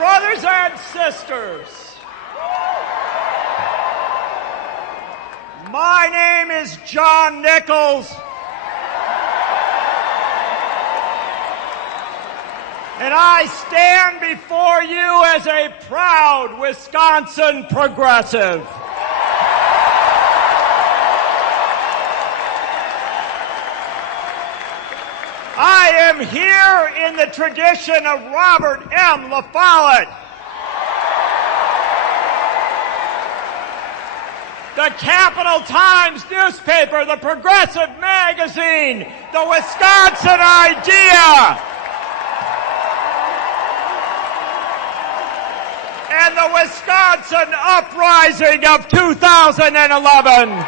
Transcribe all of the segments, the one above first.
Brothers and sisters, my name is John Nichols, and I stand before you as a proud Wisconsin progressive. I am here in the tradition of Robert M. La Follette, the Capital Times newspaper, the Progressive magazine, the Wisconsin Idea, and the Wisconsin Uprising of 2011.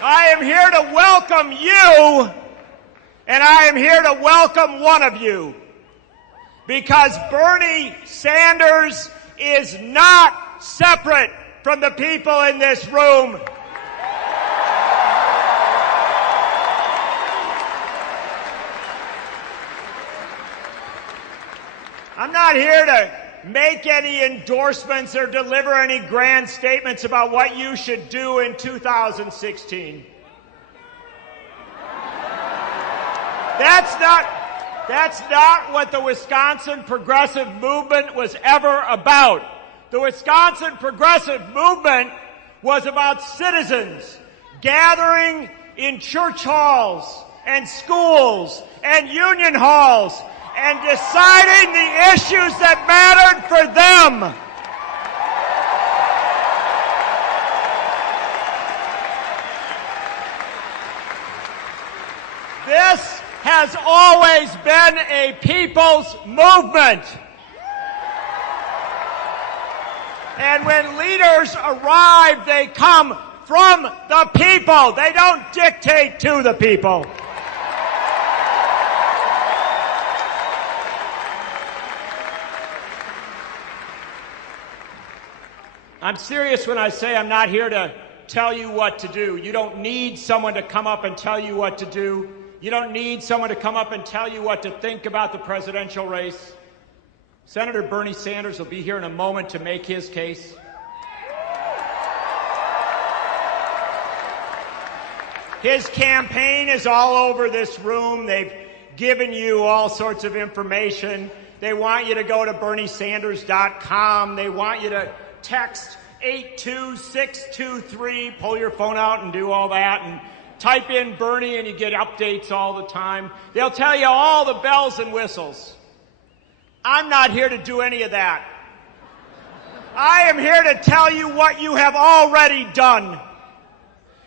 I am here to welcome you, and I am here to welcome one of you, because Bernie Sanders is not separate from the people in this room. I'm not here to make any endorsements or deliver any grand statements about what you should do in 2016. That's not what the Wisconsin Progressive Movement was ever about. The Wisconsin Progressive Movement was about citizens gathering in church halls and schools and union halls and deciding the issues that mattered for them. This has always been a people's movement. And when leaders arrive, they come from the people. They don't dictate to the people. I'm serious when I say I'm not here to tell you what to do. You don't need someone to come up and tell you what to do. You don't need someone to come up and tell you what to think about the presidential race. Senator Bernie Sanders will be here in a moment to make his case. His campaign is all over this room. They've given you all sorts of information. They want you to go to BernieSanders.com. They want you to text 82623, pull your phone out and do all that, and type in Bernie and you get updates all the time. They'll tell you all the bells and whistles. I'm not here to do any of that. I am here to tell you what you have already done,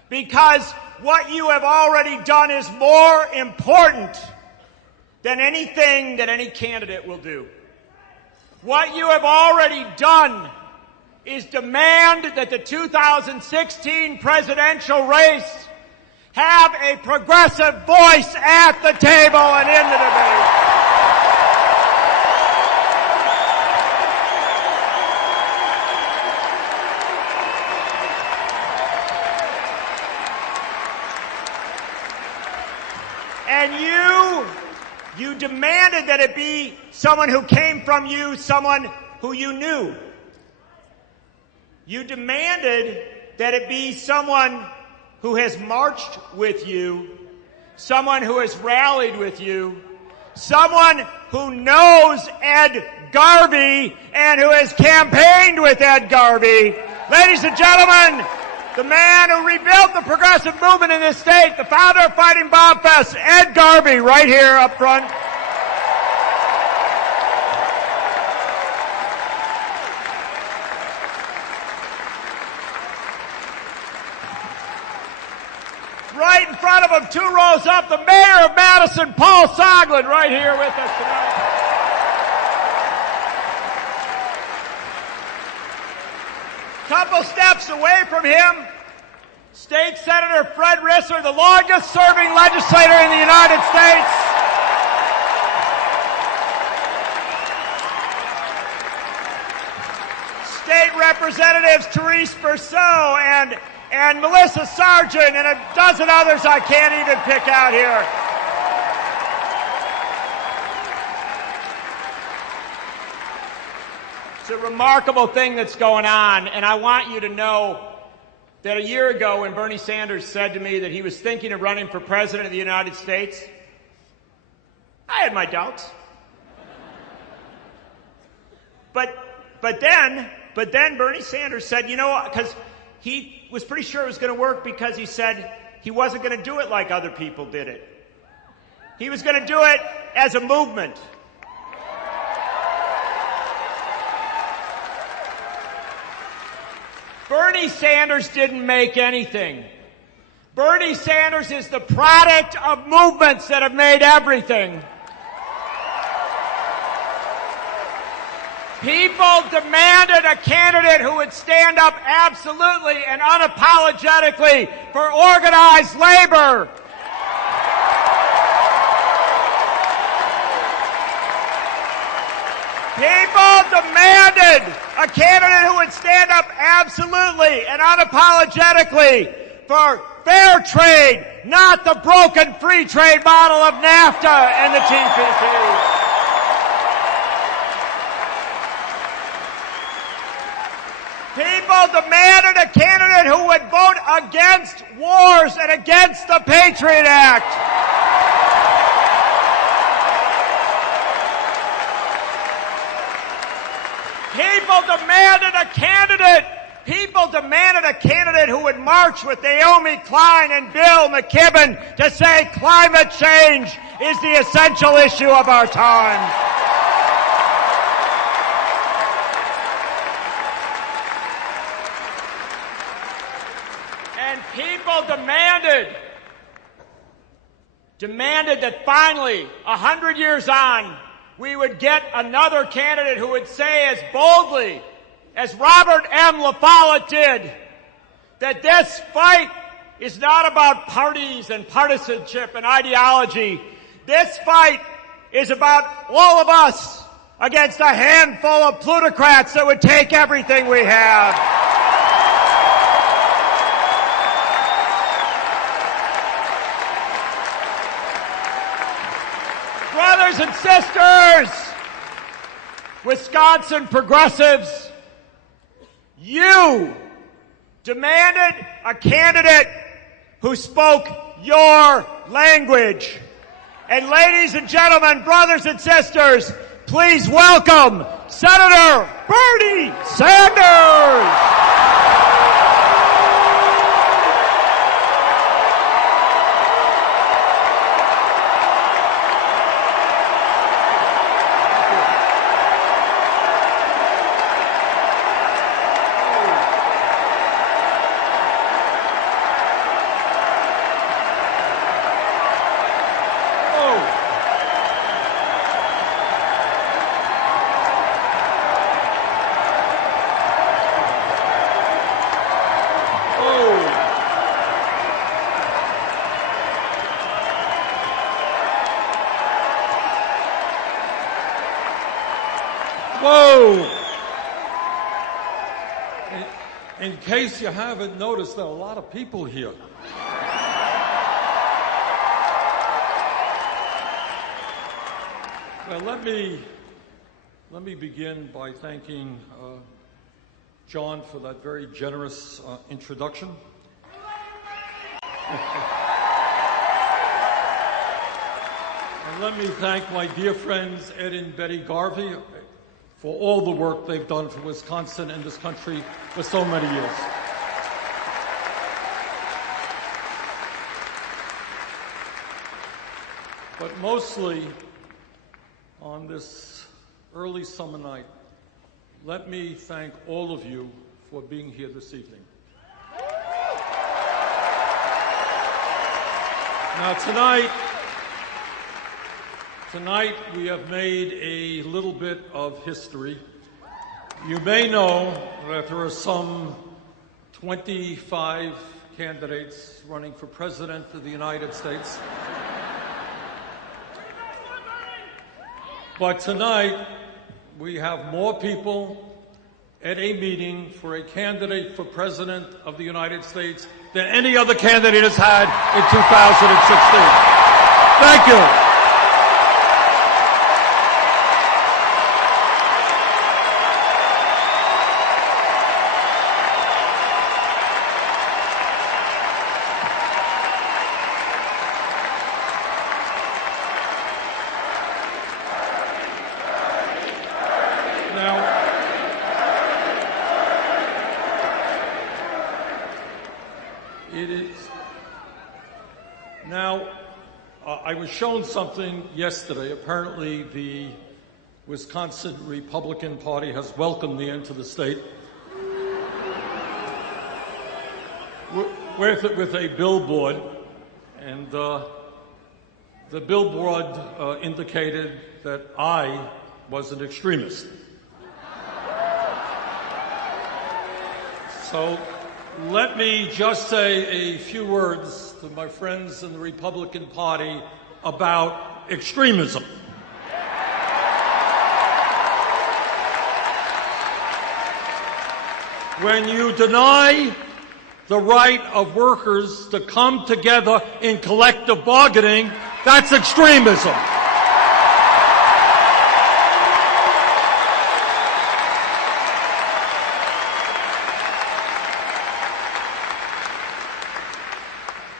because what you have already done is more important than anything that any candidate will do. What you have already done is demand that the 2016 presidential race have a progressive voice at the table and in the debate. And you demanded that it be someone who came from you, someone who you knew. You demanded that it be someone who has marched with you, someone who has rallied with you, someone who knows Ed Garvey and who has campaigned with Ed Garvey. Ladies and gentlemen, the man who rebuilt the progressive movement in this state, the founder of Fighting Bob Fest, Ed Garvey, right here up front. Right in front of him, 2 rows up, the mayor of Madison, Paul Soglin, right here with us tonight. Couple steps away from him, State Senator Fred Risser, the longest-serving legislator in the United States. State Representatives Therese Berceau and and Melissa Sargent, and a dozen others I can't even pick out here. It's a remarkable thing that's going on, and I want you to know that a year ago when Bernie Sanders said to me that he was thinking of running for president of the United States, I had my doubts. But then Bernie Sanders said, you know, because he was pretty sure it was going to work because he said he wasn't going to do it like other people did it. He was going to do it as a movement. Bernie Sanders didn't make anything. Bernie Sanders is the product of movements that have made everything. People demanded a candidate who would stand up absolutely and unapologetically for organized labor. People demanded a candidate who would stand up absolutely and unapologetically for fair trade, not the broken free trade model of NAFTA and the TPP. People demanded a candidate who would vote against wars and against the Patriot Act. People demanded a candidate who would march with Naomi Klein and Bill McKibben to say climate change is the essential issue of our time. And people demanded that finally, 100 years on, we would get another candidate who would say as boldly as Robert M. La Follette did, that this fight is not about parties and partisanship and ideology. This fight is about all of us against a handful of plutocrats that would take everything we have. Brothers and sisters, Wisconsin progressives, you demanded a candidate who spoke your language. And ladies and gentlemen, brothers and sisters, please welcome Senator Bernie Sanders. Whoa! In case you haven't noticed, there are a lot of people here. Well, let me begin by thanking John for that very generous introduction. And let me thank my dear friends Ed and Betty Garvey for all the work they've done for Wisconsin and this country for so many years. But mostly, on this early summer night, let me thank all of you for being here this evening. Now tonight we have made a little bit of history. You may know that there are some 25 candidates running for President of the United States. But tonight we have more people at a meeting for a candidate for President of the United States than any other candidate has had in 2016. Thank you. I was shown something yesterday. Apparently, the Wisconsin Republican Party has welcomed me into the state with a billboard, and the billboard indicated that I was an extremist. So let me just say a few words to my friends in the Republican Party about extremism. When you deny the right of workers to come together in collective bargaining, that's extremism.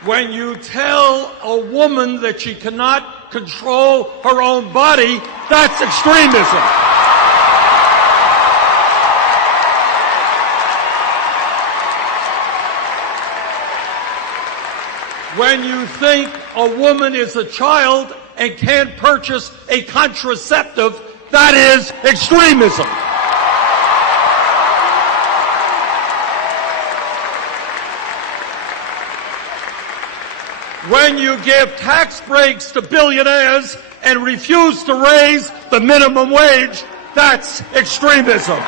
When you tell a woman that she cannot control her own body, that's extremism. When you think a woman is a child and can't purchase a contraceptive, that is extremism. When you give tax breaks to billionaires and refuse to raise the minimum wage, that's extremism.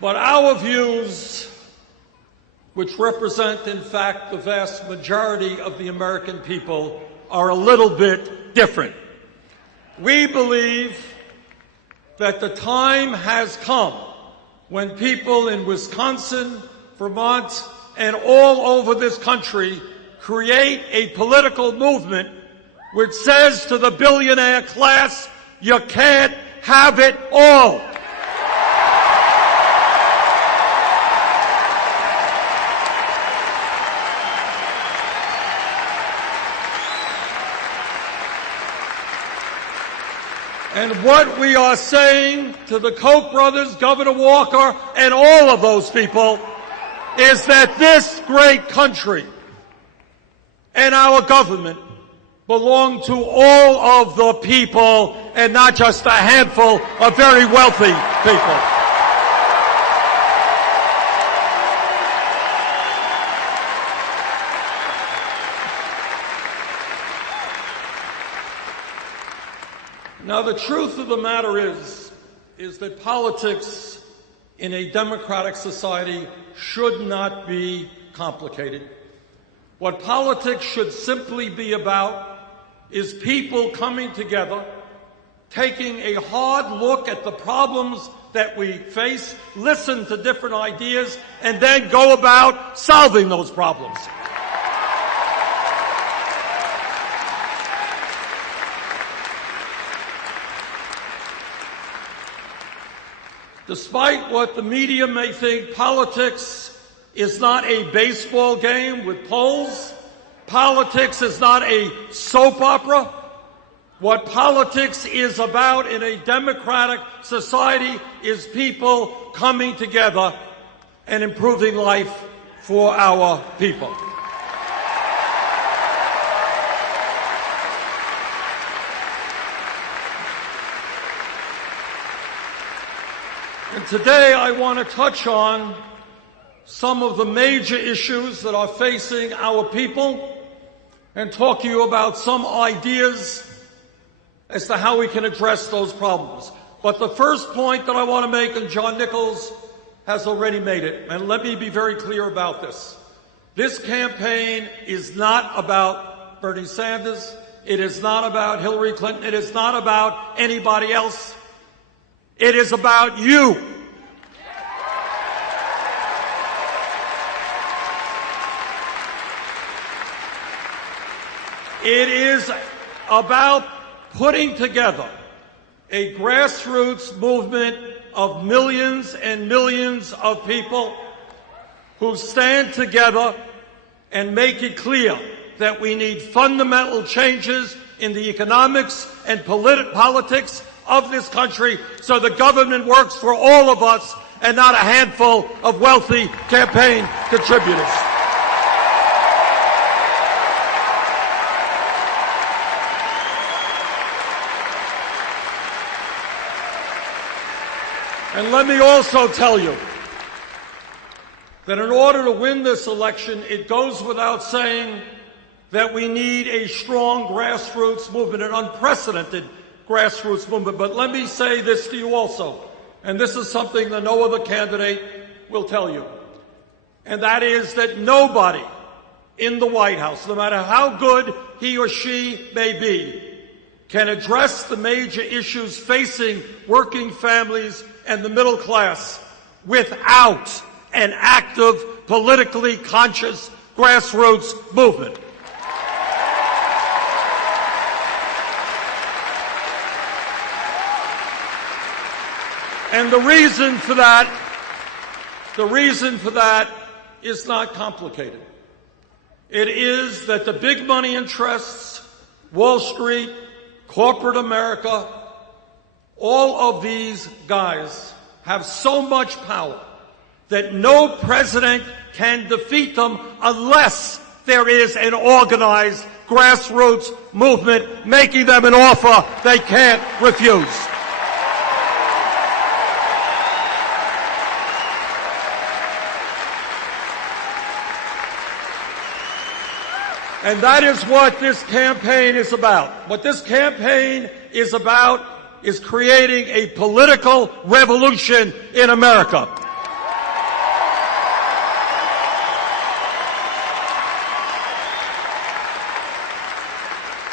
But our views, which represent, in fact, the vast majority of the American people, are a little bit different. We believe that the time has come when people in Wisconsin, Vermont, and all over this country create a political movement which says to the billionaire class, you can't have it all. And what we are saying to the Koch brothers, Governor Walker, and all of those people is that this great country and our government belong to all of the people and not just a handful of very wealthy people. Now, the truth of the matter is that politics in a democratic society should not be complicated. What politics should simply be about is people coming together, taking a hard look at the problems that we face, listen to different ideas, and then go about solving those problems. Despite what the media may think, politics is not a baseball game with polls. Politics is not a soap opera. What politics is about in a democratic society is people coming together and improving life for our people. And today I want to touch on some of the major issues that are facing our people and talk to you about some ideas as to how we can address those problems. But the first point that I want to make, and John Nichols has already made it, and let me be very clear about this. This campaign is not about Bernie Sanders. It is not about Hillary Clinton. It is not about anybody else. It is about you. It is about putting together a grassroots movement of millions and millions of people who stand together and make it clear that we need fundamental changes in the economics and politics of this country so the government works for all of us and not a handful of wealthy campaign contributors. And let me also tell you that in order to win this election, it goes without saying that we need a strong grassroots movement, an unprecedented grassroots movement. But let me say this to you also, and this is something that no other candidate will tell you, and that is that nobody in the White House, no matter how good he or she may be, can address the major issues facing working families and the middle class without an active, politically conscious grassroots movement. And the reason for that is not complicated. It is that the big money interests, Wall Street, corporate America, all of these guys have so much power that no president can defeat them unless there is an organized grassroots movement making them an offer they can't refuse. And that is what this campaign is about. What this campaign is about is creating a political revolution in America.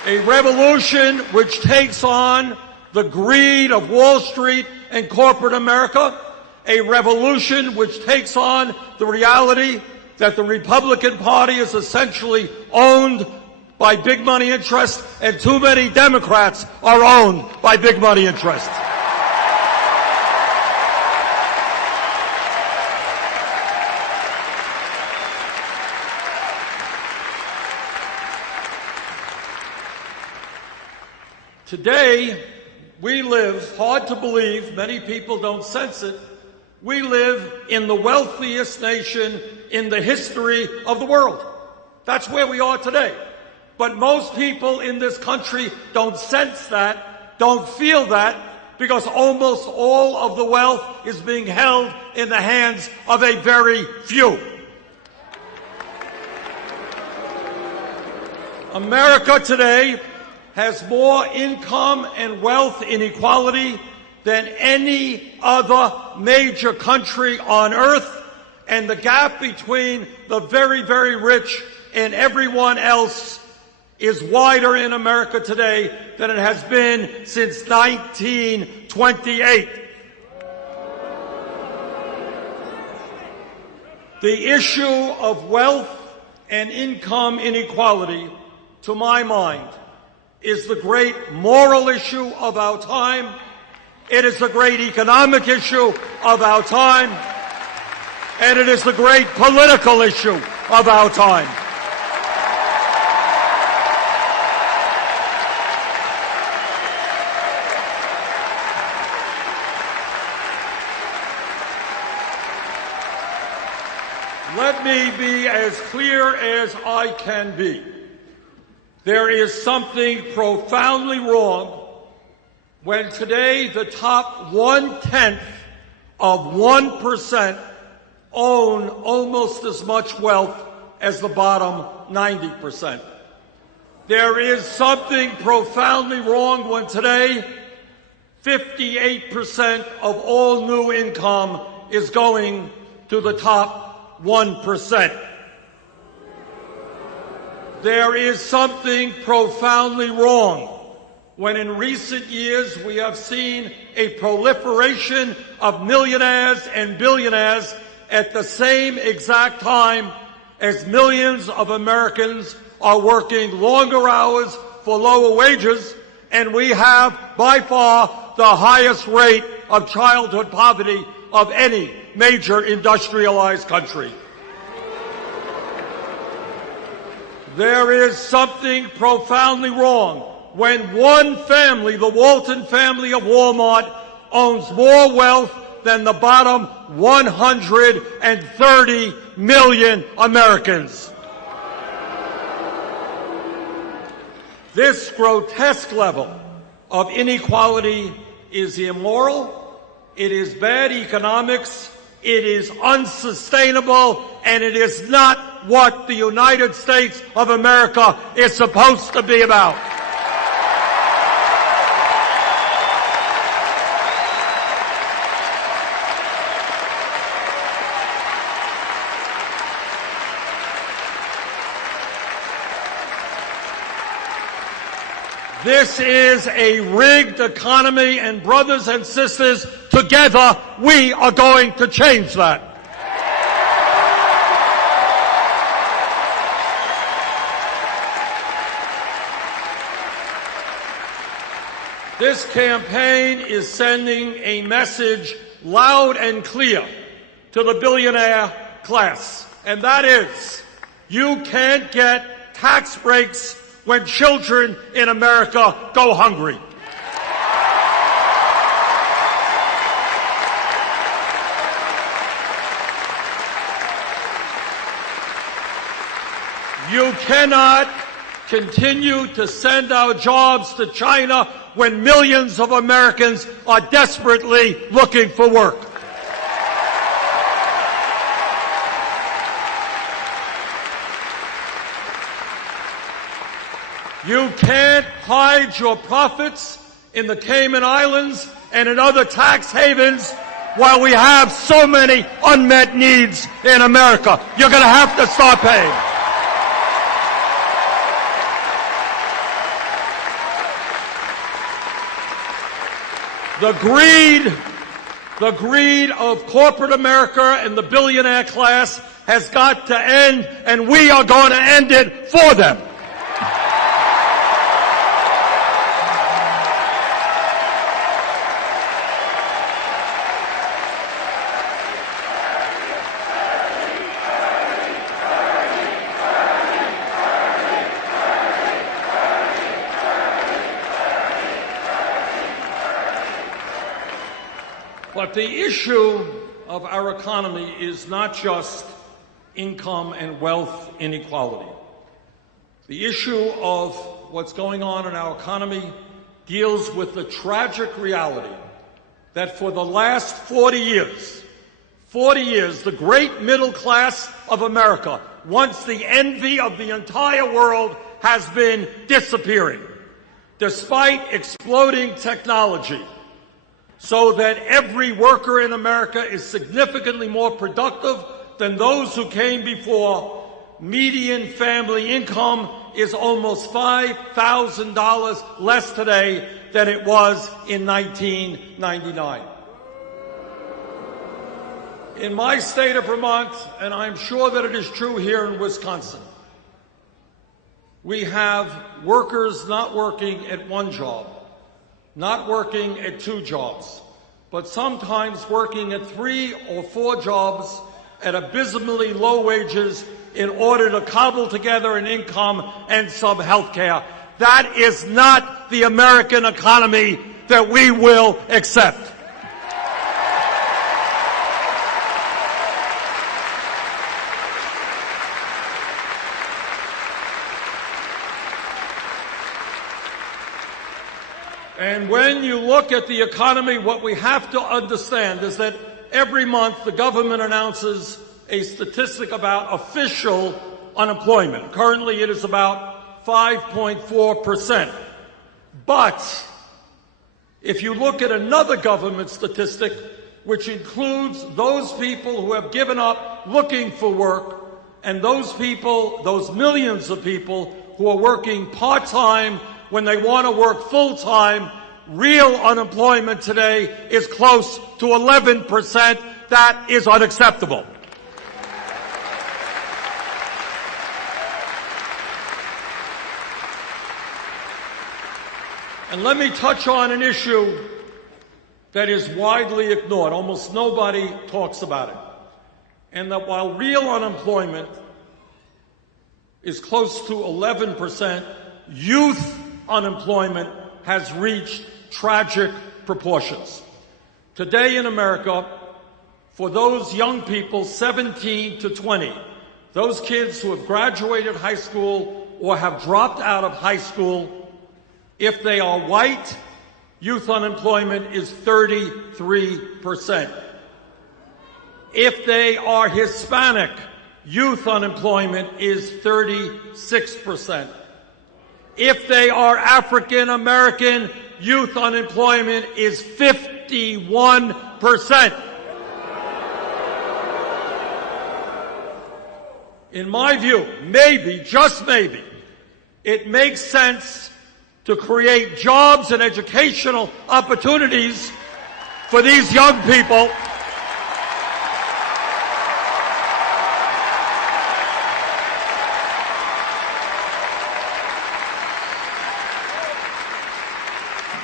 A revolution which takes on the greed of Wall Street and corporate America. A revolution which takes on the reality that the Republican Party is essentially owned by big money interests, and too many Democrats are owned by big money interests. Today, we live, hard to believe, many people don't sense it, we live in the wealthiest nation in the history of the world. That's where we are today. But most people in this country don't sense that, don't feel that, because almost all of the wealth is being held in the hands of a very few. America today has more income and wealth inequality than any other major country on earth, and the gap between the very, very rich and everyone else is wider in America today than it has been since 1928. The issue of wealth and income inequality, to my mind, is the great moral issue of our time. It is the great economic issue of our time. And it is the great political issue of our time. Let me be as clear as I can be. There is something profoundly wrong when today the top 1/10 of 1% own almost as much wealth as the bottom 90%. There is something profoundly wrong when today 58% of all new income is going to the top 1%. There is something profoundly wrong when in recent years we have seen a proliferation of millionaires and billionaires at the same exact time as millions of Americans are working longer hours for lower wages, and we have by far the highest rate of childhood poverty of any major industrialized country. There is something profoundly wrong when one family, the Walton family of Walmart, owns more wealth than the bottom 130 million Americans. This grotesque level of inequality is immoral, it is bad economics, it is unsustainable, and it is not what the United States of America is supposed to be about. This is a rigged economy, and brothers and sisters, together we are going to change that. This campaign is sending a message loud and clear to the billionaire class, and that is, you can't get tax breaks when children in America go hungry. You cannot continue to send our jobs to China when millions of Americans are desperately looking for work. You can't hide your profits in the Cayman Islands and in other tax havens while we have so many unmet needs in America. You're going to have to start paying. The greed of corporate America and the billionaire class has got to end, and we are going to end it for them. But the issue of our economy is not just income and wealth inequality. The issue of what's going on in our economy deals with the tragic reality that for the last 40 years, the great middle class of America, once the envy of the entire world, has been disappearing, despite exploding technology, so that every worker in America is significantly more productive than those who came before. Median family income is almost $5,000 less today than it was in 1999. In my state of Vermont, and I'm sure that it is true here in Wisconsin, we have workers not working at one job, not working at two jobs, but sometimes working at 3 or 4 jobs at abysmally low wages in order to cobble together an income and some health care. That is not the American economy that we will accept. And when you look at the economy, what we have to understand is that every month the government announces a statistic about official unemployment. Currently it is about 5.4%. But if you look at another government statistic, which includes those people who have given up looking for work And those people, those millions of people who are working part-time when they want to work full-time, real unemployment today is close to 11%. That is unacceptable. And let me touch on an issue that is widely ignored. Almost nobody talks about it. And that while real unemployment is close to 11%, youth unemployment has reached tragic proportions. Today in America, for those young people 17 to 20, those kids who have graduated high school or have dropped out of high school, if they are white, youth unemployment is 33%. If they are Hispanic, youth unemployment is 36%. If they are African American, youth unemployment is 51%. In my view, maybe, just maybe, it makes sense to create jobs and educational opportunities for these young people.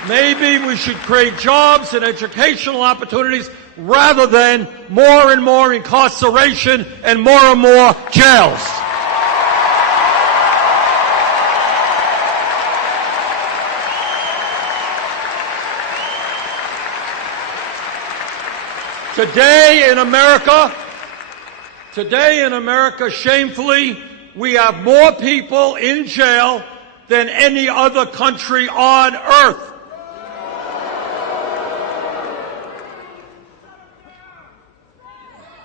Maybe we should create jobs and educational opportunities rather than more and more incarceration and more jails. Today in America, shamefully, we have more people in jail than any other country on earth.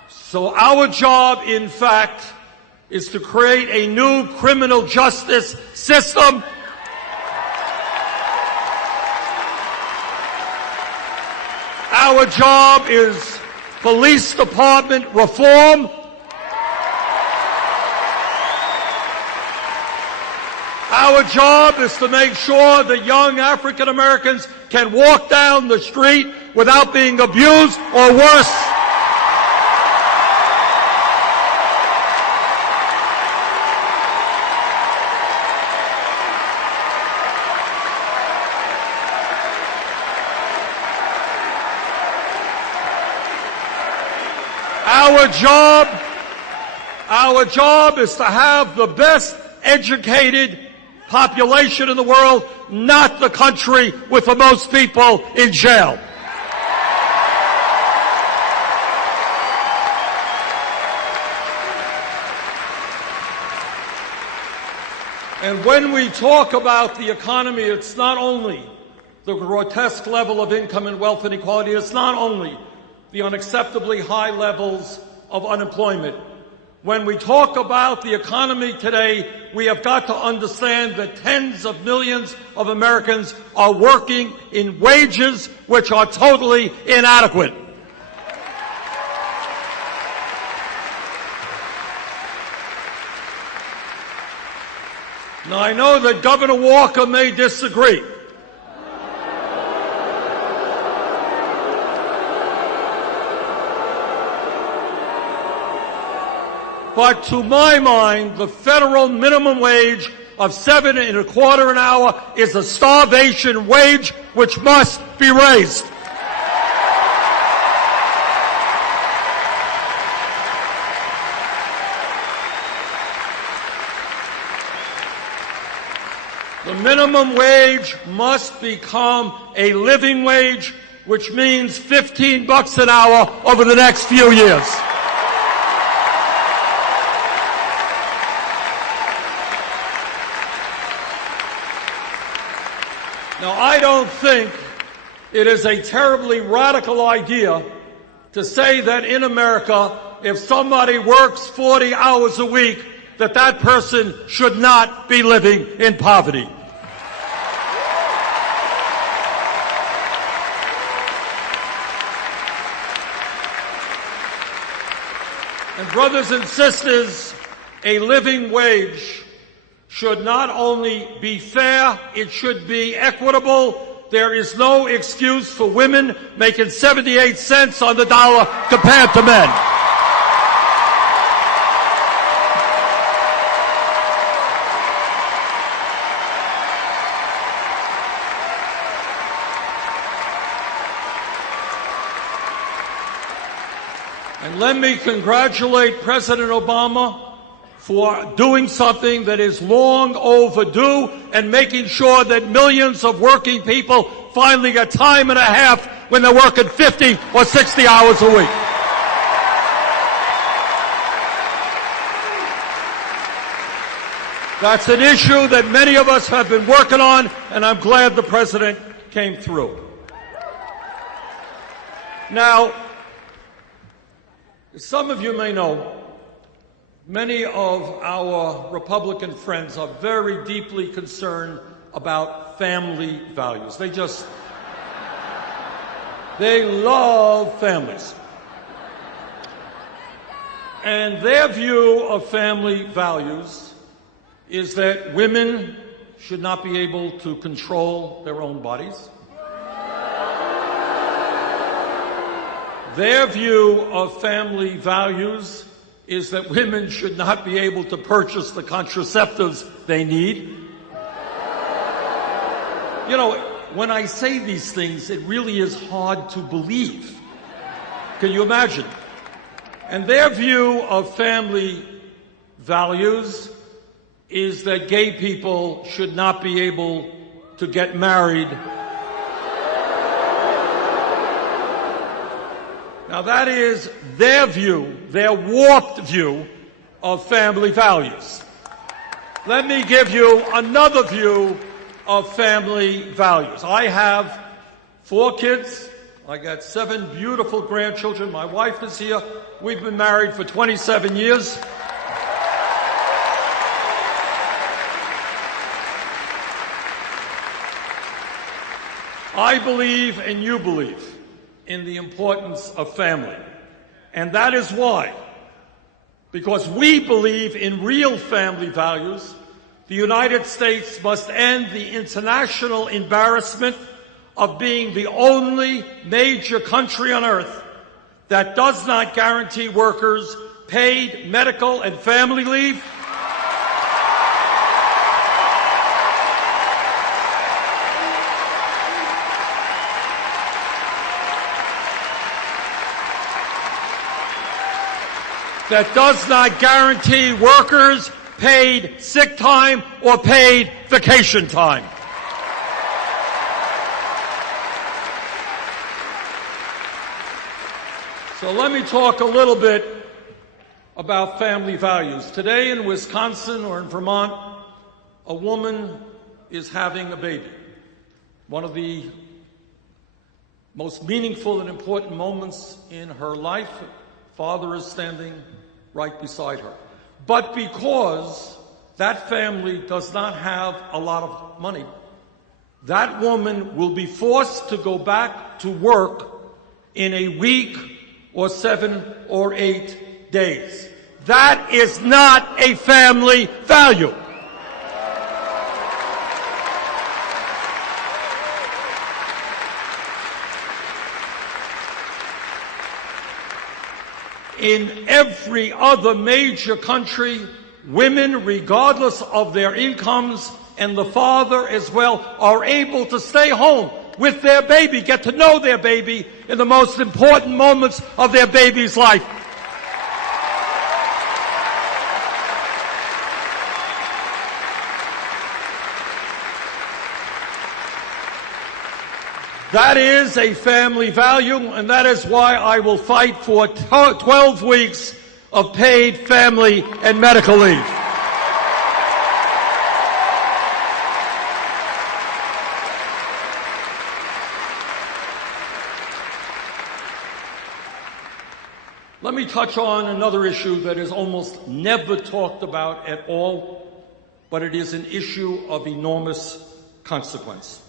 So our job, in fact, is to create a new criminal justice system Our job is police department reform. Our job is to make sure that young African Americans can walk down the street without being abused or worse. Our job is to have the best educated population in the world, not the country with the most people in jail. And when we talk about the economy, it's not only the grotesque level of income and wealth inequality, it's not only the unacceptably high levels of unemployment. When we talk about the economy today, we have got to understand that tens of millions of Americans are working in wages which are totally inadequate. Now, I know that Governor Walker may disagree. But to my mind, the federal minimum wage of $7.25 an hour is a starvation wage which must be raised. The minimum wage must become a living wage, which means $15 an hour over the next few years. Now, I don't think it is a terribly radical idea to say that in America, if somebody works 40 hours a week, that that person should not be living in poverty. And brothers and sisters, a living wage should not only be fair, it should be equitable. There is no excuse for women making 78 cents on the dollar compared to men. And let me congratulate President Obama for doing something that is long overdue and making sure that millions of working people finally get time and a half when they're working 50 or 60 hours a week. That's an issue that many of us have been working on, and I'm glad the President came through. Now, as some of you may know, many of our Republican friends are very deeply concerned about family values. They love families. And their view of family values is that women should not be able to control their own bodies. Their view of family values is that women should not be able to purchase the contraceptives they need. You know, when I say these things, it really is hard to believe. Can you imagine? And their view of family values is that gay people should not be able to get married. Now that is their view, their warped view of family values. Let me give you another view of family values. I have 4 kids. I got 7 beautiful grandchildren. My wife is here. We've been married for 27 years. I believe and you believe in the importance of family. And that is why, because we believe in real family values, the United States must end the international embarrassment of being the only major country on earth that does not guarantee workers paid medical and family leave, that does not guarantee workers paid sick time or paid vacation time. So let me talk a little bit about family values. Today in Wisconsin or in Vermont, a woman is having a baby. One of the most meaningful and important moments in her life. Father is standing right beside her. But because that family does not have a lot of money, that woman will be forced to go back to work in a week or 7 or 8 days. That is not a family value. In every other major country, women, regardless of their incomes, and the father as well, are able to stay home with their baby, get to know their baby in the most important moments of their baby's life. That is a family value, and that is why I will fight for 12 weeks of paid family and medical leave. Let me touch on another issue that is almost never talked about at all, but it is an issue of enormous consequence.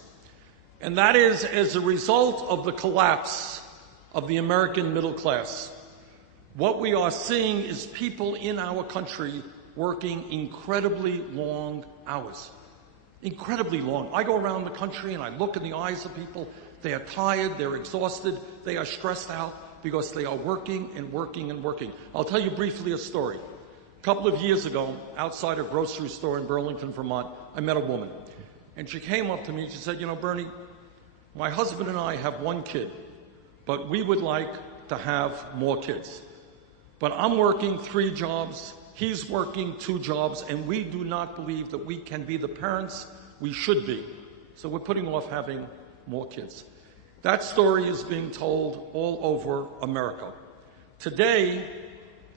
And that is, as a result of the collapse of the American middle class, what we are seeing is people in our country working incredibly long hours. Incredibly long. I go around the country and I look in the eyes of people. They are tired, they're exhausted, they are stressed out because they are working and working and working. I'll tell you briefly a story. A couple of years ago, outside a grocery store in Burlington, Vermont, I met a woman. And she came up to me and she said, you know, Bernie, my husband and I have one kid, but we would like to have more kids. But I'm working 3 jobs, he's working 2 jobs, and we do not believe that we can be the parents we should be. So we're putting off having more kids. That story is being told all over America. Today,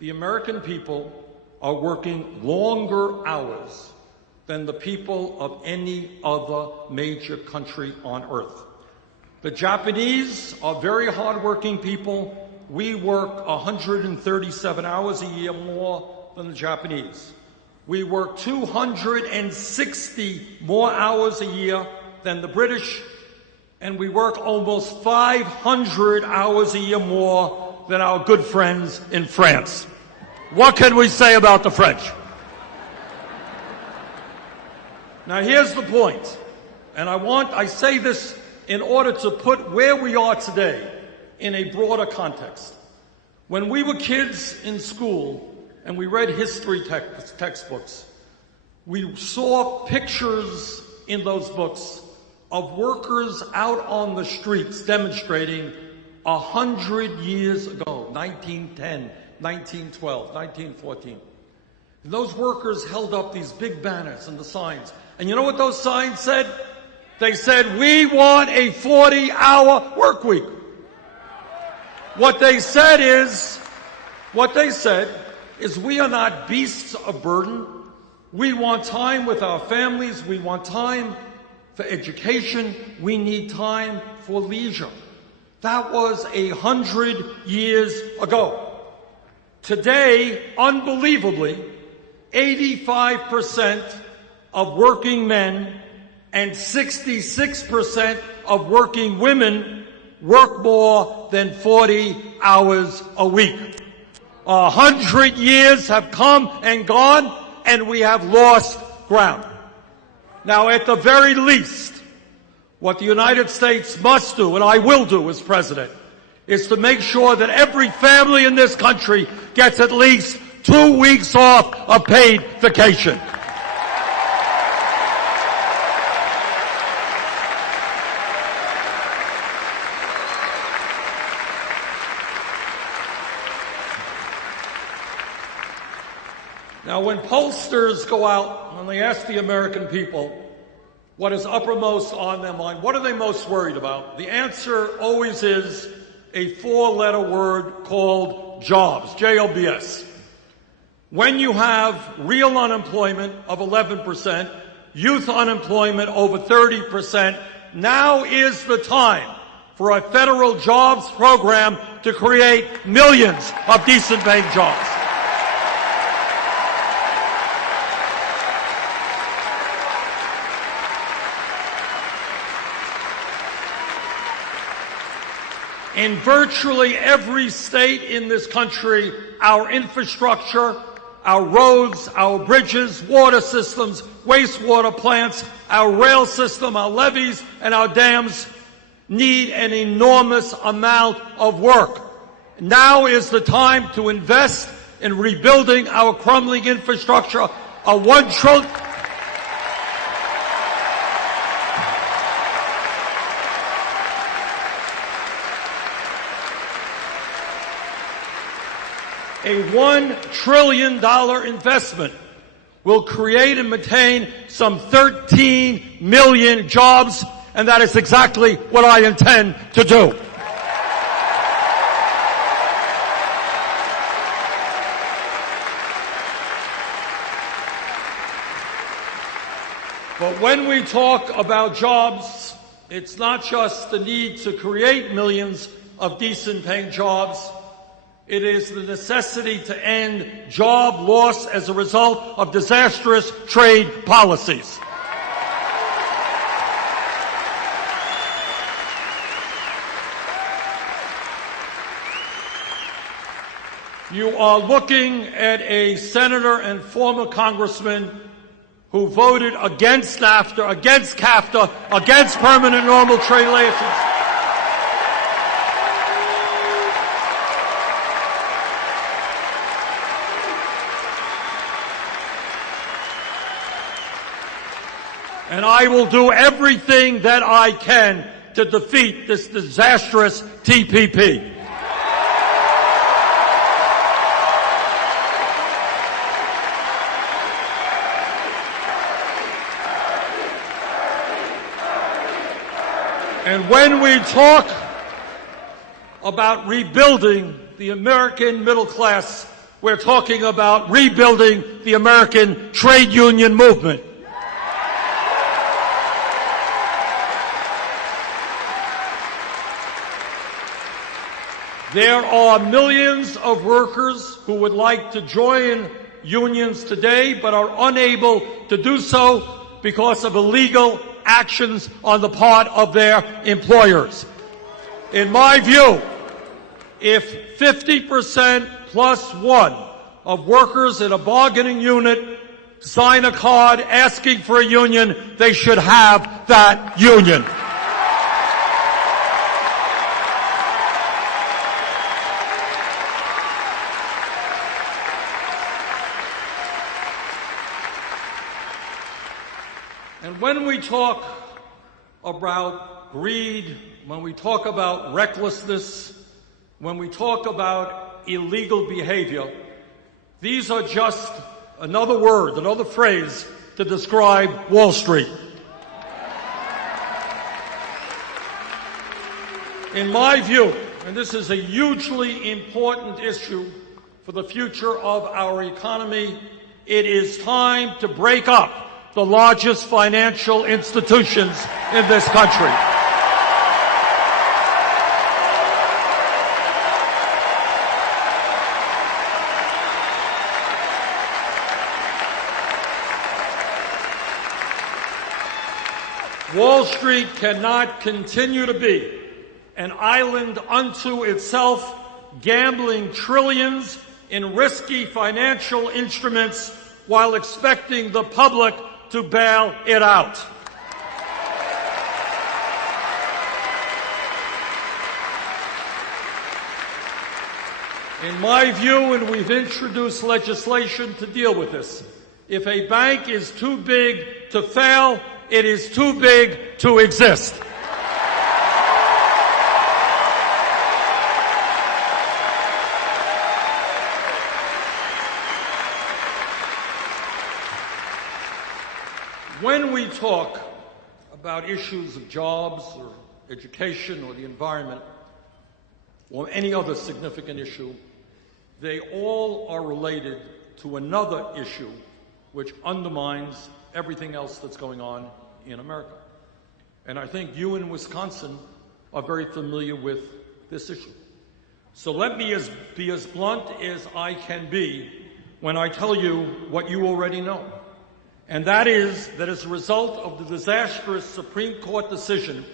the American people are working longer hours than the people of any other major country on earth. The Japanese are very hardworking people. We work 137 hours a year more than the Japanese. We work 260 more hours a year than the British, and we work almost 500 hours a year more than our good friends in France. What can we say about the French? Now here's the point, and I say this in order to put where we are today in a broader context. When we were kids in school and we read history textbooks, we saw pictures in those books of workers out on the streets demonstrating 100 years ago, 1910, 1912, 1914. And those workers held up these big banners and the signs. And you know what those signs said? They said, we want a 40-hour work week. What they said is we are not beasts of burden. We want time with our families. We want time for education. We need time for leisure. That was 100 years ago. Today, unbelievably, 85% of working men and 66% of working women work more than 40 hours a week. 100 years have come and gone, and we have lost ground. Now, at the very least, what the United States must do, and I will do as president, is to make sure that every family in this country gets at least 2 weeks off of paid vacation. Now, when pollsters go out and they ask the American people what is uppermost on their mind, what are they most worried about? The answer always is a 4-letter word called jobs, J-O-B-S. When you have real unemployment of 11%, youth unemployment over 30%, now is the time for a federal jobs program to create millions of decent paying jobs. In virtually every state in this country, our infrastructure, our roads, our bridges, water systems, wastewater plants, our rail system, our levees, and our dams need an enormous amount of work. Now is the time to invest in rebuilding our crumbling infrastructure. A $1 trillion investment will create and maintain some 13 million jobs, and that is exactly what I intend to do. But when we talk about jobs, it's not just the need to create millions of decent paying jobs. It is the necessity to end job loss as a result of disastrous trade policies. You are looking at a senator and former congressman who voted against NAFTA, against CAFTA, against permanent normal trade relations. And I will do everything that I can to defeat this disastrous TPP. And when we talk about rebuilding the American middle class, we're talking about rebuilding the American trade union movement. There are millions of workers who would like to join unions today but are unable to do so because of illegal actions on the part of their employers. In my view, if 50% plus one of workers in a bargaining unit sign a card asking for a union, they should have that union. And when we talk about greed, when we talk about recklessness, when we talk about illegal behavior, these are just another word, another phrase to describe Wall Street. In my view, and this is a hugely important issue for the future of our economy, it is time to break up the largest financial institutions in this country. Wall Street cannot continue to be an island unto itself, gambling trillions in risky financial instruments while expecting the public to bail it out. In my view, and we've introduced legislation to deal with this, if a bank is too big to fail, it is too big to exist. When we talk about issues of jobs or education or the environment or any other significant issue, they all are related to another issue which undermines everything else that's going on in America. And I think you in Wisconsin are very familiar with this issue. So let me be as blunt as I can be when I tell you what you already know. And that is that as a result of the disastrous Supreme Court decision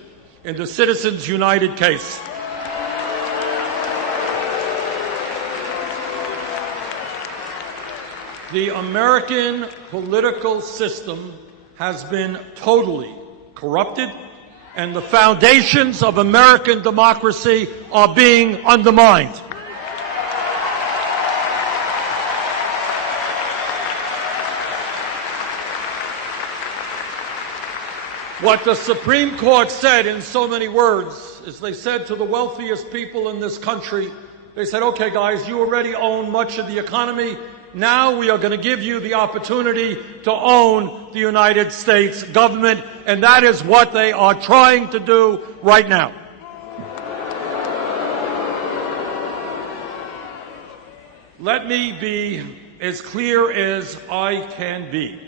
in the Citizens United case, the American political system has been totally corrupted, and the foundations of American democracy are being undermined. What the Supreme Court said in so many words is they said to the wealthiest people in this country, they said, okay guys, you already own much of the economy. Now we are going to give you the opportunity to own the United States government, and that is what they are trying to do right now. Let me be as clear as I can be,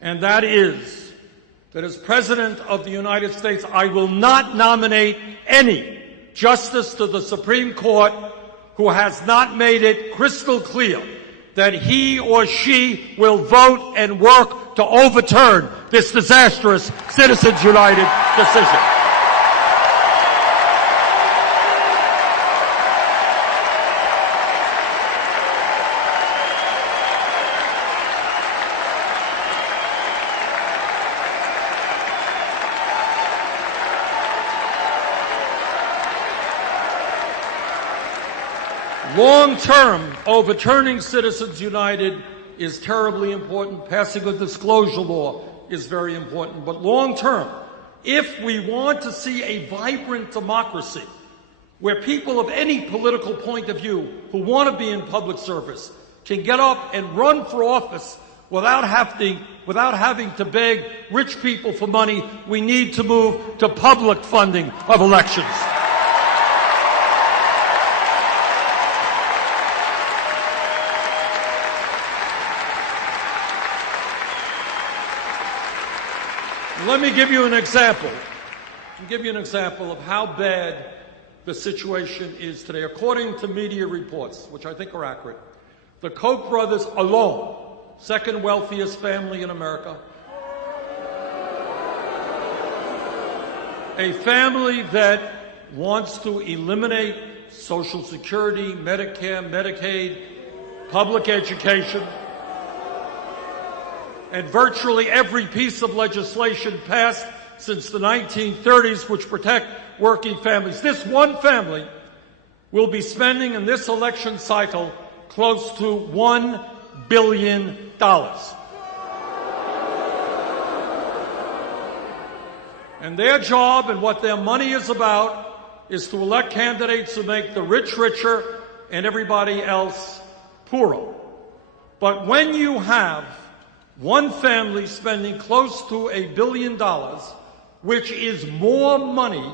and that is that as President of the United States, I will not nominate any justice to the Supreme Court who has not made it crystal clear that he or she will vote and work to overturn this disastrous Citizens United decision. Long-term, overturning Citizens United is terribly important. Passing a disclosure law is very important. But long-term, if we want to see a vibrant democracy where people of any political point of view who want to be in public service can get up and run for office without having to beg rich people for money, we need to move to public funding of elections. Let me give you an example. I'll give you an example of how bad the situation is today. According to media reports, which I think are accurate, the Koch brothers alone, second wealthiest family in America, a family that wants to eliminate Social Security, Medicare, Medicaid, public education, and virtually every piece of legislation passed since the 1930s which protect working families. This one family will be spending in this election cycle close to $1 billion. And their job and what their money is about is to elect candidates who make the rich richer and everybody else poorer. But when you have one family spending close to $1 billion, which is more money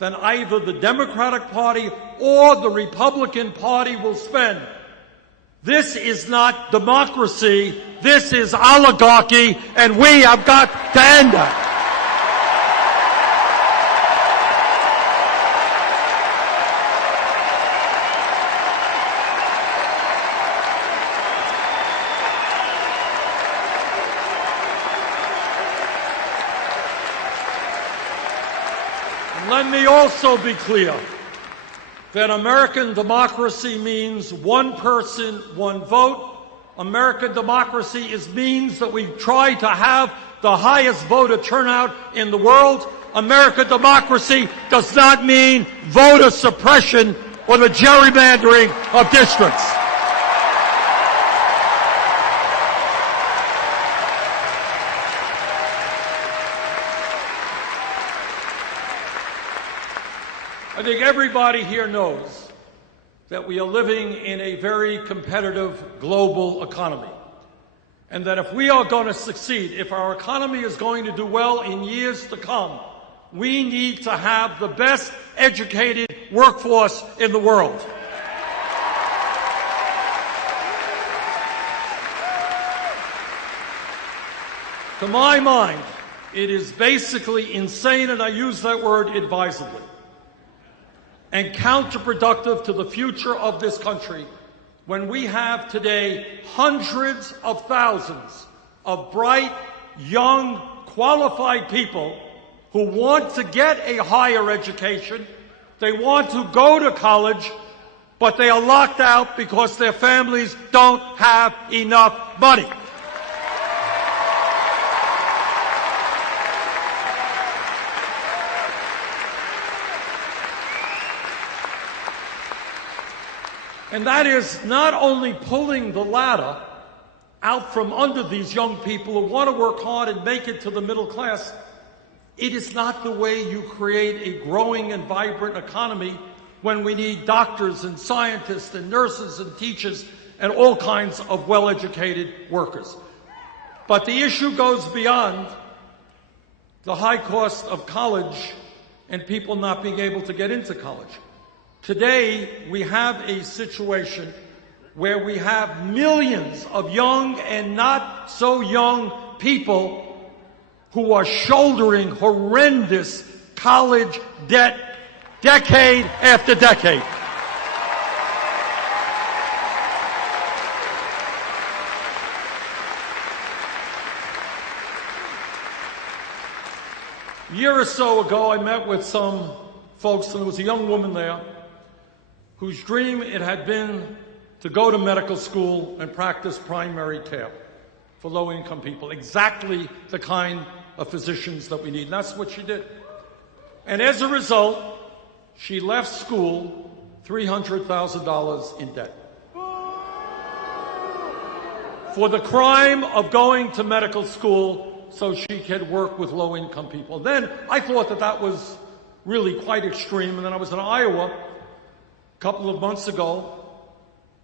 than either the Democratic Party or the Republican Party will spend, this is not democracy, this is oligarchy, and we have got to end it. Let me also be clear that American democracy means one person, one vote. American democracy means that we try to have the highest voter turnout in the world. American democracy does not mean voter suppression or the gerrymandering of districts. I think everybody here knows that we are living in a very competitive global economy, and that if we are going to succeed, if our economy is going to do well in years to come, we need to have the best educated workforce in the world. To my mind, it is basically insane, and I use that word advisedly, and counterproductive to the future of this country when we have today hundreds of thousands of bright, young, qualified people who want to get a higher education, they want to go to college, but they are locked out because their families don't have enough money. And that is not only pulling the ladder out from under these young people who want to work hard and make it to the middle class, it is not the way you create a growing and vibrant economy when we need doctors and scientists and nurses and teachers and all kinds of well-educated workers. But the issue goes beyond the high cost of college and people not being able to get into college. Today, we have a situation where we have millions of young and not so young people who are shouldering horrendous college debt decade after decade. A year or so ago, I met with some folks, and there was a young woman there whose dream it had been to go to medical school and practice primary care for low-income people, exactly the kind of physicians that we need. And that's what she did. And as a result, she left school $300,000 in debt for the crime of going to medical school so she could work with low-income people. Then I thought that that was really quite extreme, and then I was in Iowa a couple of months ago,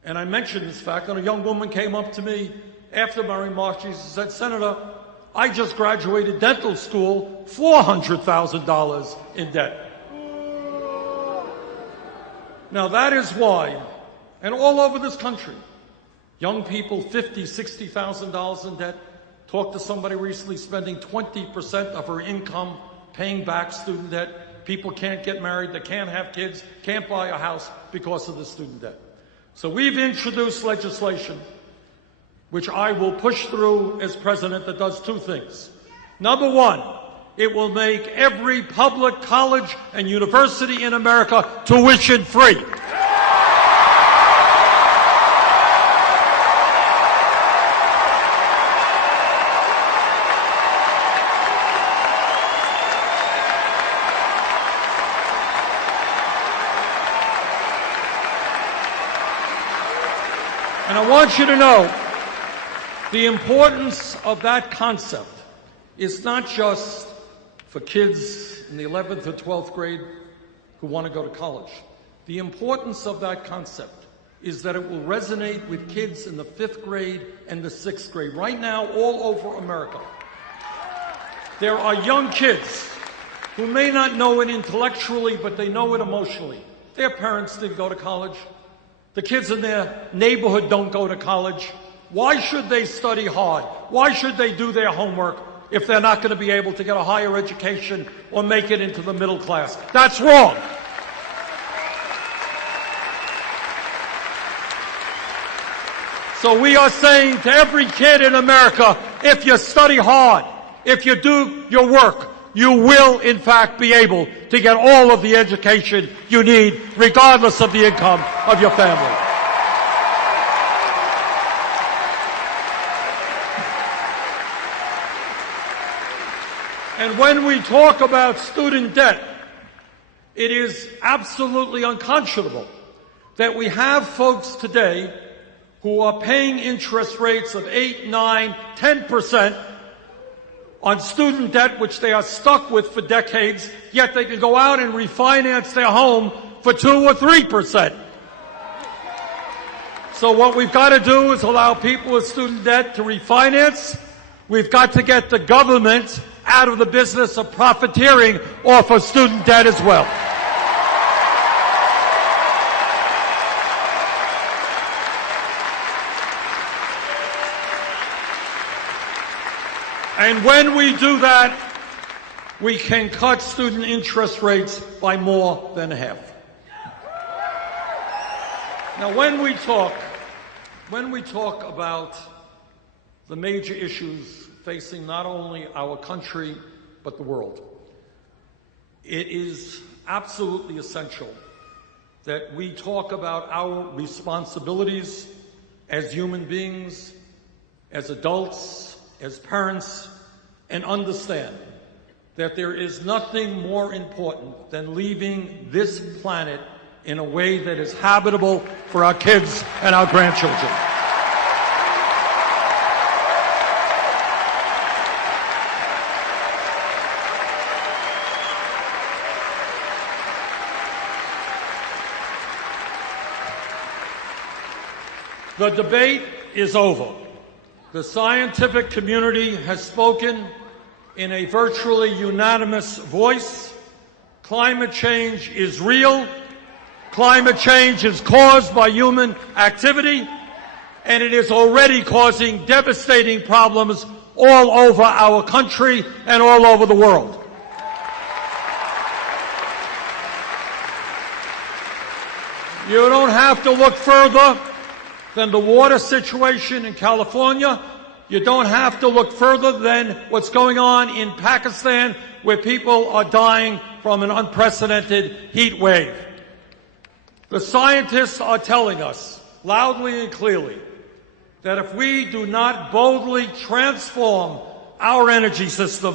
and I mentioned this fact, and a young woman came up to me after my remarks. She said, "Senator, I just graduated dental school, $400,000 in debt." Now that is why, and all over this country, young people, $50,000, $60,000 in debt. Talked to somebody recently spending 20% of her income paying back student debt. People can't get married, they can't have kids, can't buy a house because of the student debt. So we've introduced legislation which I will push through as president that does two things. Number one, it will make every public college and university in America tuition free. And I want you to know the importance of that concept is not just for kids in the 11th or 12th grade who want to go to college. The importance of that concept is that it will resonate with kids in the 5th grade and the 6th grade. Right now, all over America, there are young kids who may not know it intellectually, but they know it emotionally. Their parents didn't go to college. The kids in their neighborhood don't go to college. Why should they study hard? Why should they do their homework if they're not going to be able to get a higher education or make it into the middle class? That's wrong. So we are saying to every kid in America, if you study hard, if you do your work, you will, in fact, be able to get all of the education you need, regardless of the income of your family. And when we talk about student debt, it is absolutely unconscionable that we have folks today who are paying interest rates of 8, 9, 10% on student debt, which they are stuck with for decades, yet they can go out and refinance their home for 2 or 3%. So what we've got to do is allow people with student debt to refinance. We've got to get the government out of the business of profiteering off of student debt as well. And when we do that, we can cut student interest rates by more than half. Now, when we talk about the major issues facing not only our country, but the world, it is absolutely essential that we talk about our responsibilities as human beings, as adults, as parents, and understand that there is nothing more important than leaving this planet in a way that is habitable for our kids and our grandchildren. The debate is over. The scientific community has spoken in a virtually unanimous voice. Climate change is real. Climate change is caused by human activity, and it is already causing devastating problems all over our country and all over the world. You don't have to look further than the water situation in California. You don't have to look further than what's going on in Pakistan, where people are dying from an unprecedented heat wave. The scientists are telling us loudly and clearly that if we do not boldly transform our energy system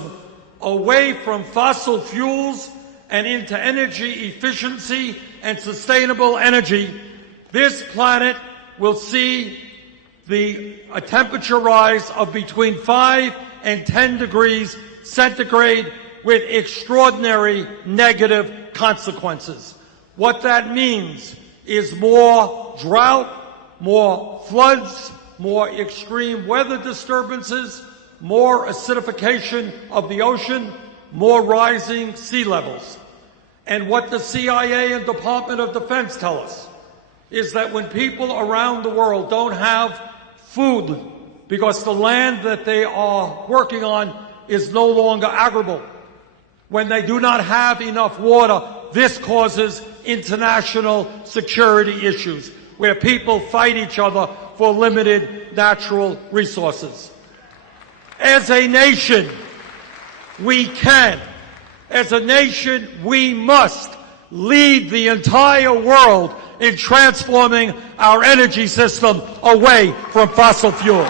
away from fossil fuels and into energy efficiency and sustainable energy, this planet will see a temperature rise of between 5 and 10 degrees centigrade with extraordinary negative consequences. What that means is more drought, more floods, more extreme weather disturbances, more acidification of the ocean, more rising sea levels. And what the CIA and Department of Defense tell us is that when people around the world don't have food because the land that they are working on is no longer arable, when they do not have enough water, this causes international security issues where people fight each other for limited natural resources. As a nation, we can. As a nation, we must lead the entire world in transforming our energy system away from fossil fuel.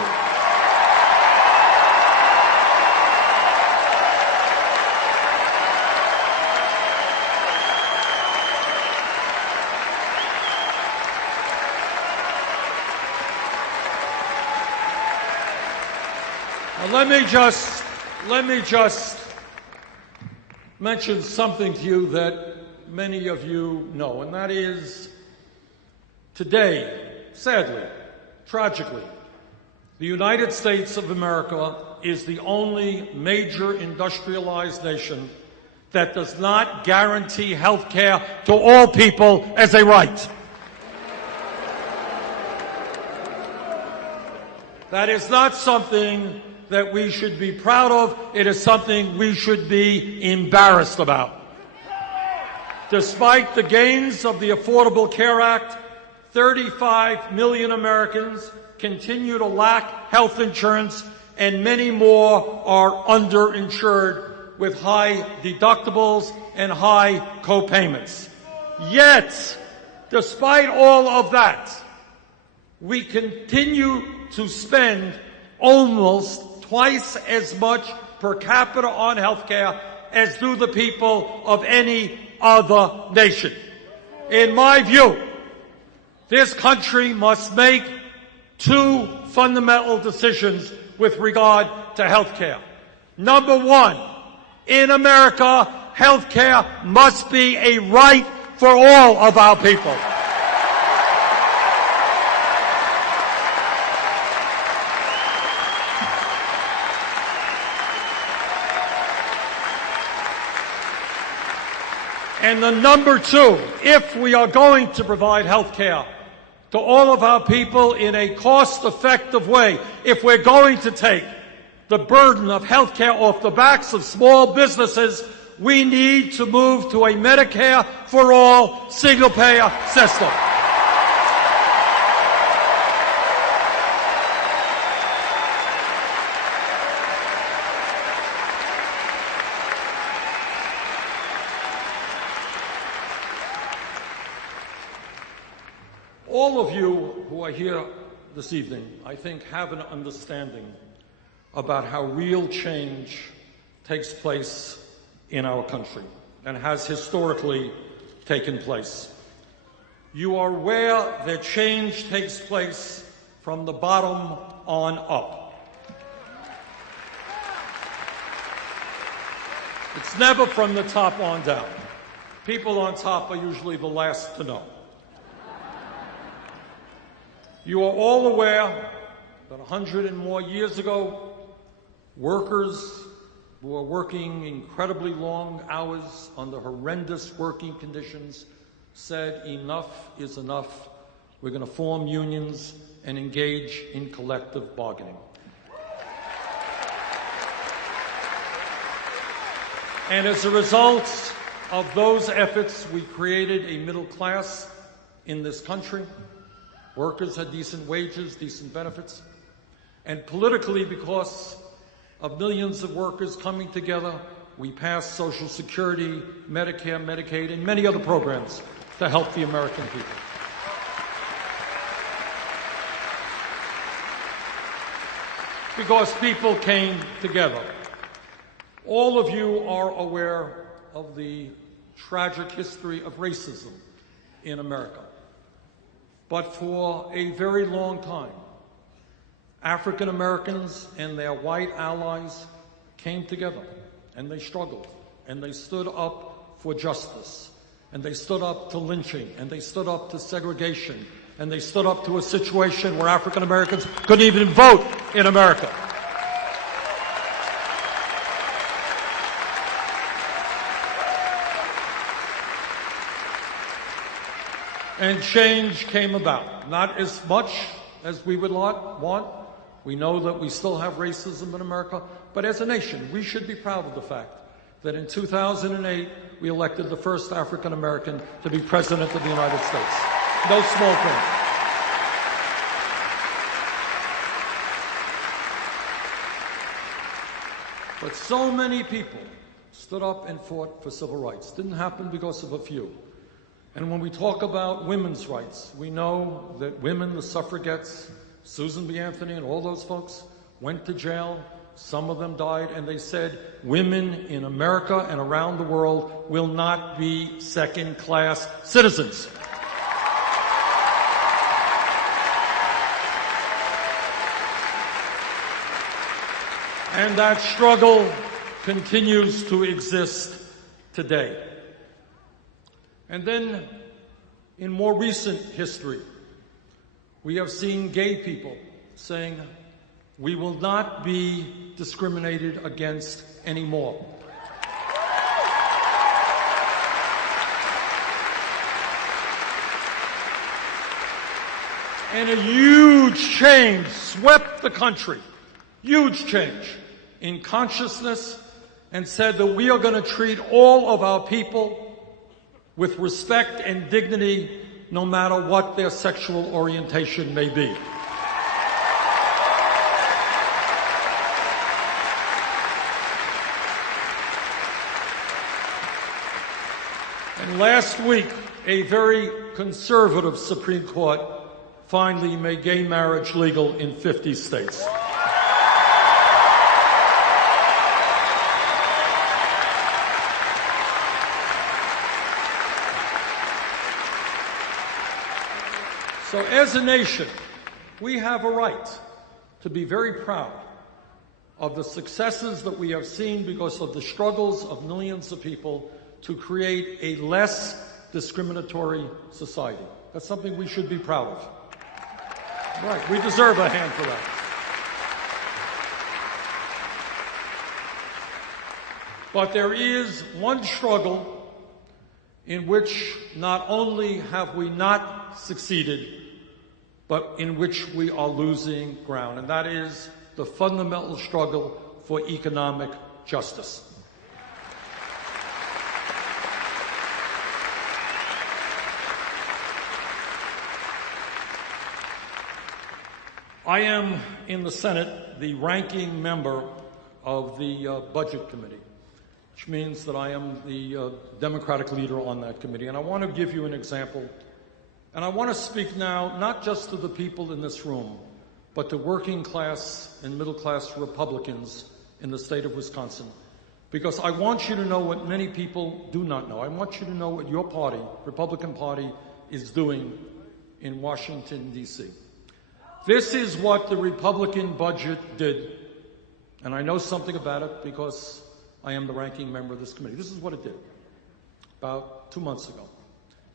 Let me just mention something to you that many of you know, and that is today, sadly, tragically, the United States of America is the only major industrialized nation that does not guarantee health care to all people as a right. That is not something that we should be proud of. It is something we should be embarrassed about. Despite the gains of the Affordable Care Act, 35 million Americans continue to lack health insurance, and many more are underinsured with high deductibles and high co-payments. Yet, despite all of that, we continue to spend almost twice as much per capita on health care as do the people of any other nation. In my view, this country must make two fundamental decisions with regard to health care. Number one, in America, health care must be a right for all of our people. And the number two, if we are going to provide health care to all of our people in a cost-effective way, if we're going to take the burden of health care off the backs of small businesses, we need to move to a Medicare for all single-payer system. All of you who are here this evening, I think, have an understanding about how real change takes place in our country and has historically taken place. You are aware that change takes place from the bottom on up. It's never from the top on down. People on top are usually the last to know. You are all aware that 100 and more years ago, workers who were working incredibly long hours under horrendous working conditions said enough is enough. We're going to form unions and engage in collective bargaining. And as a result of those efforts, we created a middle class in this country. Workers had decent wages, decent benefits. And politically, because of millions of workers coming together, we passed Social Security, Medicare, Medicaid, and many other programs to help the American people. Because people came together. All of you are aware of the tragic history of racism in America. But for a very long time, African Americans and their white allies came together, and they struggled, and they stood up for justice, and they stood up to lynching, and they stood up to segregation, and they stood up to a situation where African Americans couldn't even vote in America. And change came about. Not as much as we would want. We know that we still have racism in America, but as a nation, we should be proud of the fact that in 2008, we elected the first African American to be President of the United States. No small thing. But so many people stood up and fought for civil rights. Didn't happen because of a few. And when we talk about women's rights, we know that women, the suffragettes, Susan B. Anthony and all those folks, went to jail. Some of them died, and they said women in America and around the world will not be second-class citizens. And that struggle continues to exist today. And then, in more recent history, we have seen gay people saying, we will not be discriminated against anymore. And a huge change swept the country, huge change in consciousness, and said that we are going to treat all of our people with respect and dignity, no matter what their sexual orientation may be. And last week, a very conservative Supreme Court finally made gay marriage legal in 50 states. So as a nation, we have a right to be very proud of the successes that we have seen because of the struggles of millions of people to create a less discriminatory society. That's something we should be proud of. Right, we deserve a hand for that. But there is one struggle in which not only have we not succeeded, but in which we are losing ground, and that is the fundamental struggle for economic justice. I am, in the Senate, the ranking member of the Budget Committee, which means that I am the Democratic leader on that committee. And I want to give you an example. And I want to speak now not just to the people in this room, but to working class and middle class Republicans in the state of Wisconsin. Because I want you to know what many people do not know. I want you to know what your party, Republican Party, is doing in Washington, D.C. This is what the Republican budget did. And I know something about it because I am the ranking member of this committee. This is what it did. About 2 months ago,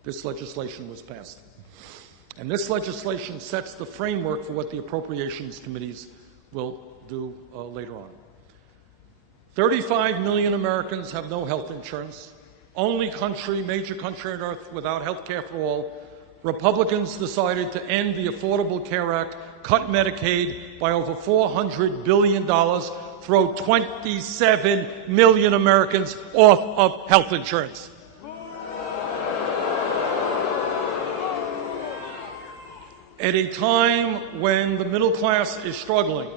this legislation was passed. And this legislation sets the framework for what the appropriations committees will do later on. 35 million Americans have no health insurance. Only major country on earth without health care for all. Republicans decided to end the Affordable Care Act, cut Medicaid by over $400 billion, throw 27 million Americans off of health insurance. At a time when the middle class is struggling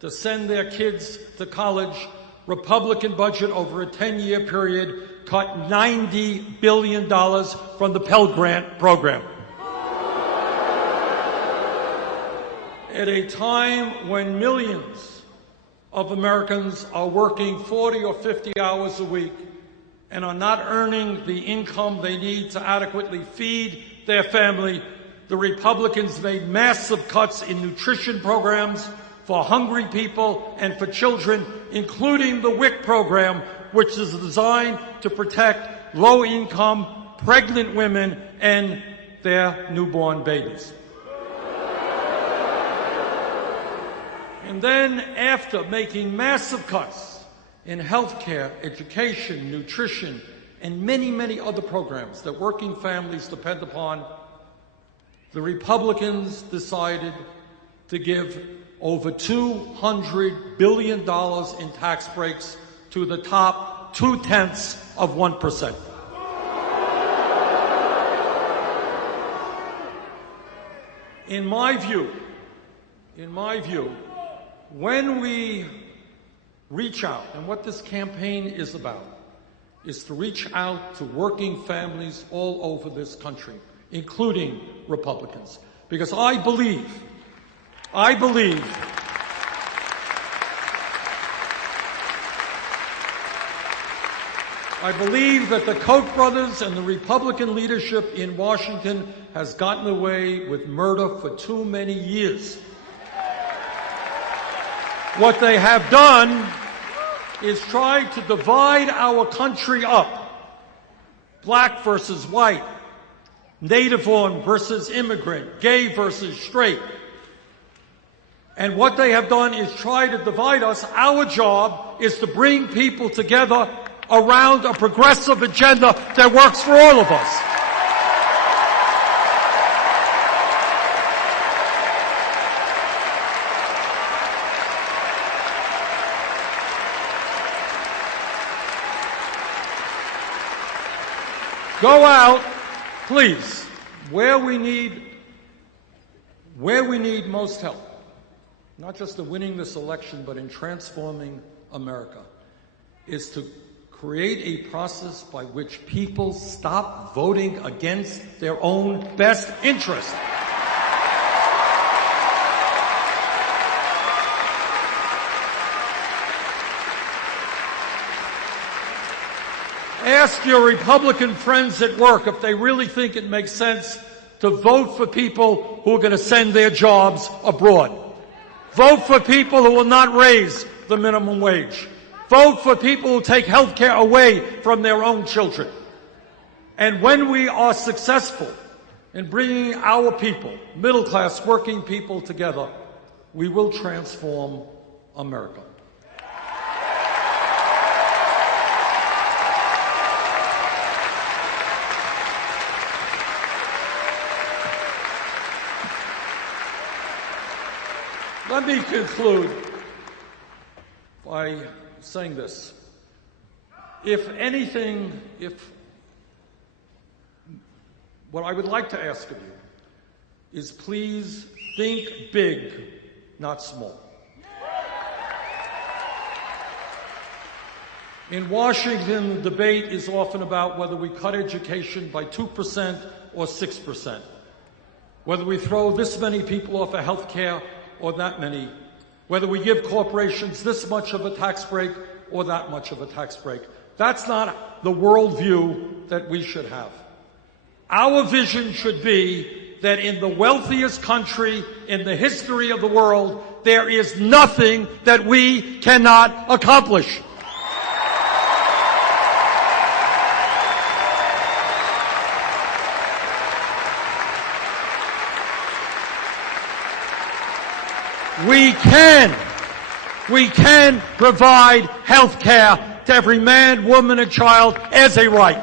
to send their kids to college, Republican budget over a 10-year period cut $90 billion from the Pell Grant program. At a time when millions of Americans are working 40 or 50 hours a week and are not earning the income they need to adequately feed their family, the Republicans made massive cuts in nutrition programs for hungry people and for children, including the WIC program, which is designed to protect low-income pregnant women and their newborn babies. And then, after making massive cuts in health care, education, nutrition, and many, many other programs that working families depend upon, the Republicans decided to give over $200 billion in tax breaks to the top 0.2%. In my view, when we reach out, and what this campaign is about, is to reach out to working families all over this country, including Republicans. Because I believe that the Koch brothers and the Republican leadership in Washington has gotten away with murder for too many years. What they have done is try to divide our country up. Black versus white, native-born versus immigrant, gay versus straight. And what they have done is try to divide us. Our job is to bring people together around a progressive agenda that works for all of us. Go out, please, where we need most help, not just in winning this election, but in transforming America, is to create a process by which people stop voting against their own best interest. Ask your Republican friends at work if they really think it makes sense to vote for people who are going to send their jobs abroad. Vote for people who will not raise the minimum wage. Vote for people who take health care away from their own children. And when we are successful in bringing our people, middle-class working people, together, we will transform America. Let me conclude by saying this. What I would like to ask of you is please think big, not small. In Washington, the debate is often about whether we cut education by 2% or 6%, whether we throw this many people off of health care or that many, whether we give corporations this much of a tax break or that much of a tax break. That's not the worldview that we should have. Our vision should be that in the wealthiest country in the history of the world, there is nothing that we cannot accomplish. We can provide health care to every man, woman, and child as a right.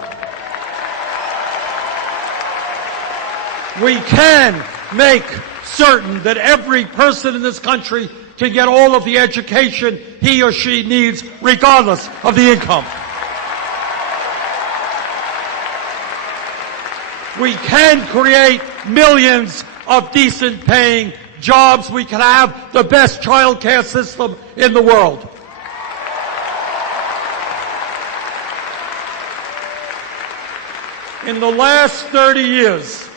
We can make certain that every person in this country can get all of the education he or she needs, regardless of the income. We can create millions of decent paying jobs. We can have the best child care system in the world. In the last 30 years,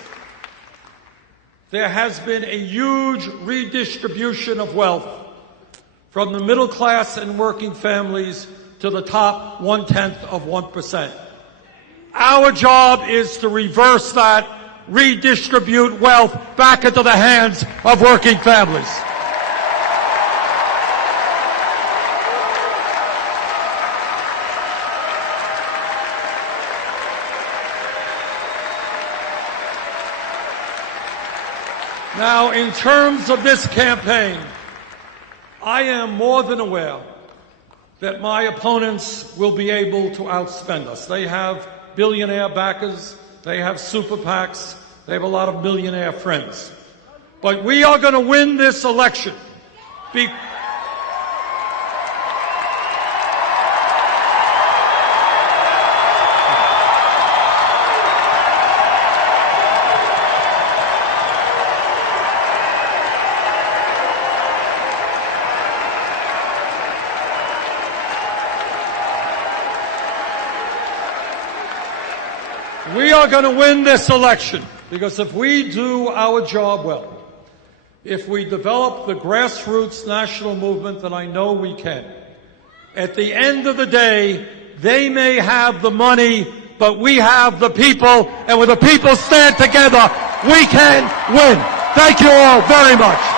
there has been a huge redistribution of wealth from the middle class and working families to the top 0.1%. Our job is to reverse that, redistribute wealth back into the hands of working families. Now, in terms of this campaign, I am more than aware that my opponents will be able to outspend us. They have billionaire backers, they have super PACs, they have a lot of millionaire friends. But we are going to win this election. We are going to win this election because if we do our job well, if we develop the grassroots national movement that I know we can, at the end of the day, they may have the money, but we have the people, and when the people stand together, we can win. Thank you all very much.